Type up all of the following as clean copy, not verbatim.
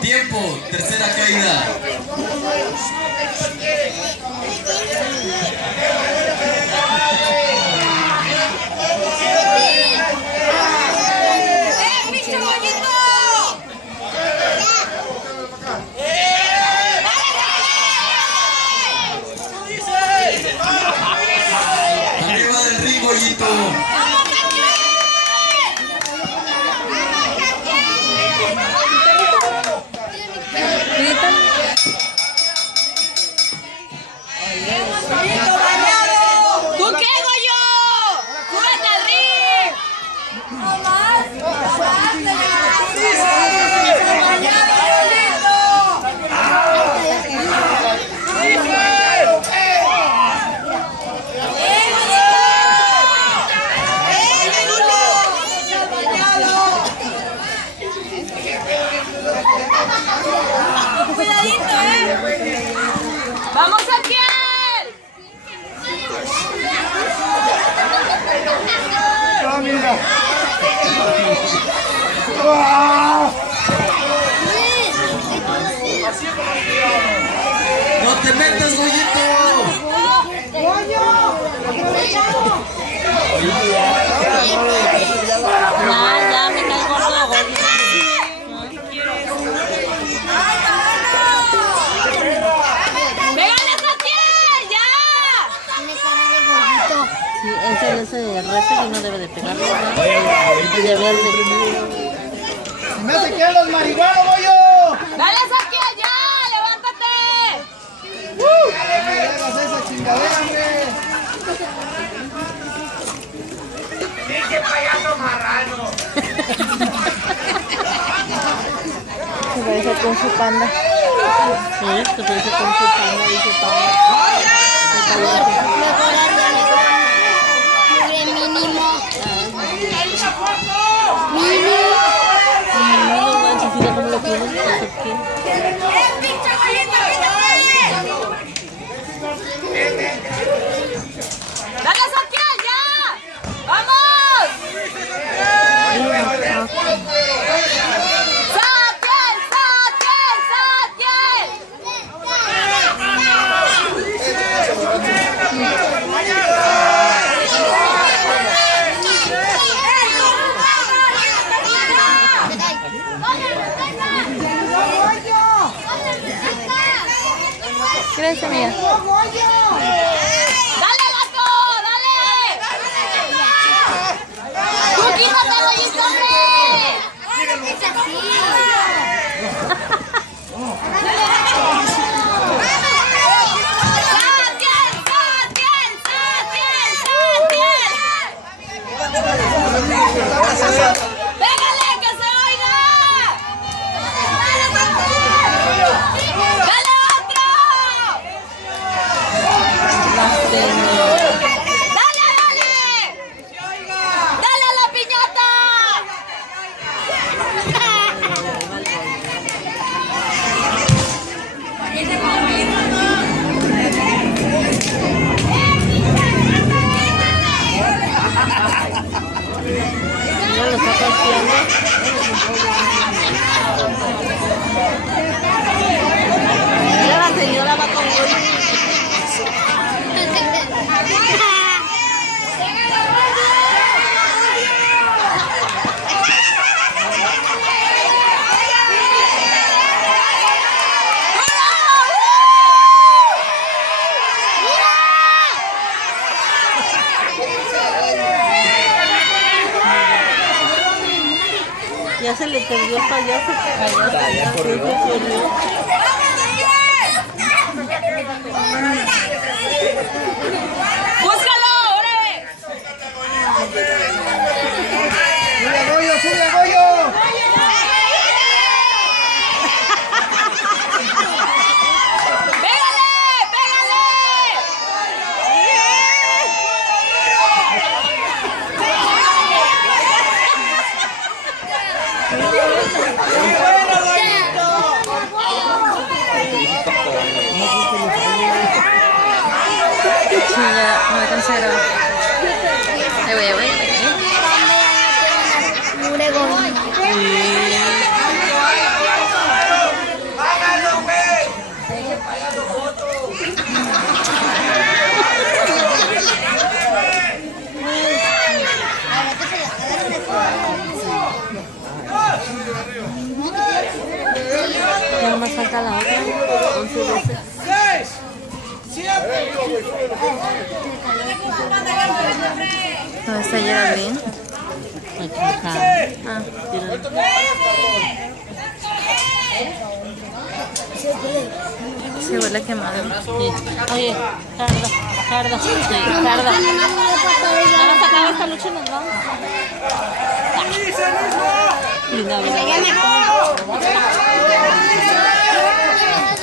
Tiempo, tercera caída. Arriba del ring, Goyito. ¿Tú qué, Goyo? ¡Súbete al ring! Cuidadito, ¡vamos a piel! ¡No te metas, Goyito! Ya me cae gordo, Goyo. ¡Pégale esa piel! ¡Ya! Sí, ese resto y no debe de pegarle, ¿no? ¡Me hace que los marihuanos, Goyo! ¡Dale esa piel ya! ¡Levántate! ¡Me llevas esa chingadera, hombre! ¡Pinche payaso marrano! Se parece con su panda. Sí, se parece con su panda, dice panda. Mínimo. ¡Dale esa piel ya! ¡Vamos! ¡Saquen! ¡Saquen! ¡Saquen! Gracias, amiga. ¡Dale, gato! ¡Dale! ¡Tú quítate, Goyito, hombre! ¡Saquen! ¡Saquen! ¡Saquen! ¡Pégale, que se oiga! ¡Dale otro! ¡Dale, dale! ¡Dale a la piñata! Ya lo está golpeando. Mira, la señora va con Goyo. Ya se le perdió el payaso. Ya corrió. ¡Búscalo! ¡Órale! ¡Sube, Goyo! ¡Sube, Goyo! ¡Pégale! ¡Pégale! Chinga, no alcancé a grabar. Ahí voy. Mure Goyo. Ya nomás falta la otra. 11 veces. ¿Dónde está Geraldine? Aquí está. Ah, se huele quemado. Sí. Oye, tarda. Sí, tarda. Nada más acaba esta lucha y nos vamos. Linda,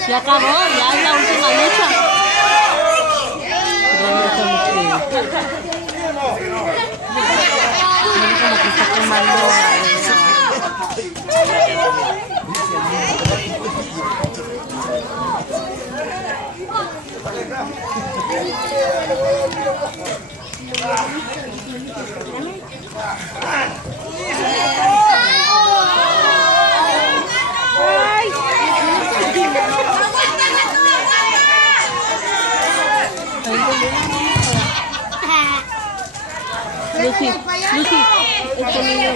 ya acabó, ya es la última lucha. Como que está quemando. Lucy, este niño.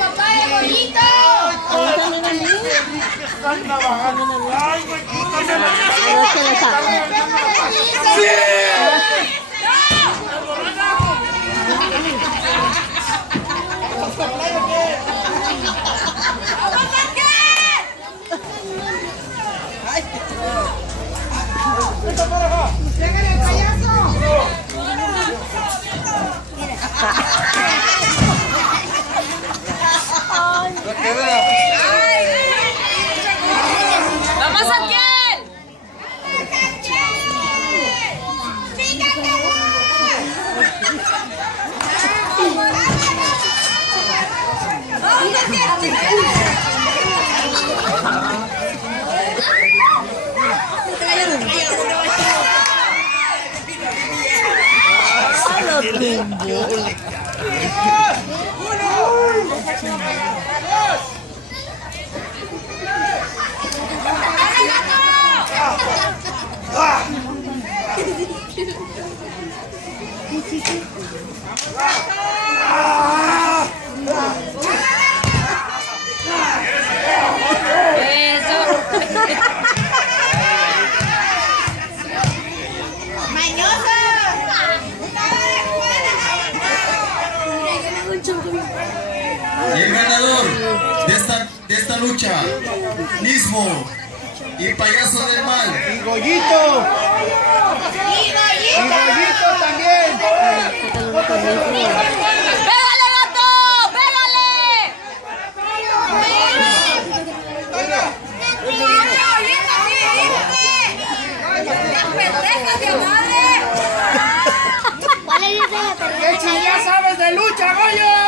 ¡Vamos a quién! Y el ganador de esta lucha, Nismo y Payaso del Mal. Y Goyito. Y Goyito también. ¡Pégale, gato! ¡Pégale! ¿Qué ya sabes de lucha, Goyo?